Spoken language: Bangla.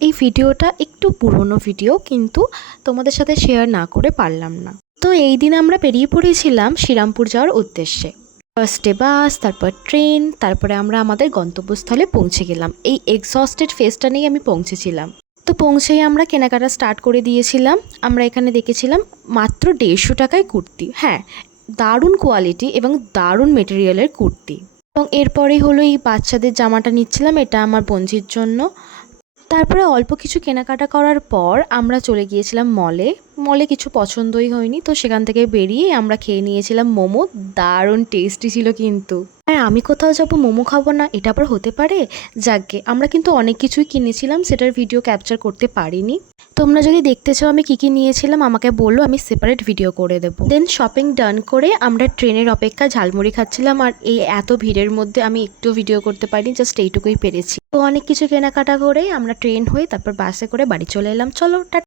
এই ভিডিওটা একটু পুরনো ভিডিও, কিন্তু তোমাদের সাথে শেয়ার না করে পারলাম না। তো এই দিন আমরা বেরিয়ে পড়েছিলাম শ্রীরামপুর যাওয়ার উদ্দেশ্যে। ফার্স্টে বাস, তারপর ট্রেন, তারপরে আমরা আমাদের গন্তব্যস্থলে পৌঁছে গেলাম। এই এক্সস্টেড ফেসটা নিয়ে আমি পৌঁছেছিলাম। তো পৌঁছেই আমরা কেনাকাটা স্টার্ট করে দিয়েছিলাম। আমরা এখানে দেখেছিলাম মাত্র 150 টাকায় কুর্তি। হ্যাঁ, দারুণ কোয়ালিটি এবং দারুণ মেটেরিয়ালের কুর্তি। এবং এরপরেই হলো এই বাচ্চাদের জামাটা নিচ্ছিলাম, এটা আমার বোনঝির জন্য। তারপরে অল্প কিছু কেনাকাটা করার পর আমরা চলে গিয়েছিলাম মলে। মলে কিছু পছন্দই হয়নি, তো সেখান থেকে বেরিয়ে আমরা খেয়ে নিয়েছিলাম মোমো। দারুণ টেস্টি ছিল কিন্তু। আর আমি কোথাও যাবো মোমো খাবো না, এটা আবার হতে পারে? যাকগে, আমরা কিন্তু অনেক কিছুই কিনেছিলাম, সেটার ভিডিও ক্যাপচার করতে পারিনি। তোমরা যদি দেখতে চাও আমি কী কী নিয়েছিলাম আমাকে বললো, আমি সেপারেট ভিডিও করে দেবো। দেন শপিং ডান করে আমরা ট্রেনের অপেক্ষা ঝালমুড়ি খাচ্ছিলাম। আর এই এত ভিড়ের মধ্যে আমি একটু ভিডিও করতে পারিনি, জাস্ট এইটুকুই পেরেছি। তো অনেক কিছু কেনাকাটা করে আমরা ট্রেন হয়ে তারপর বাসে করে বাড়ি চলে এলাম। চলো টাটা।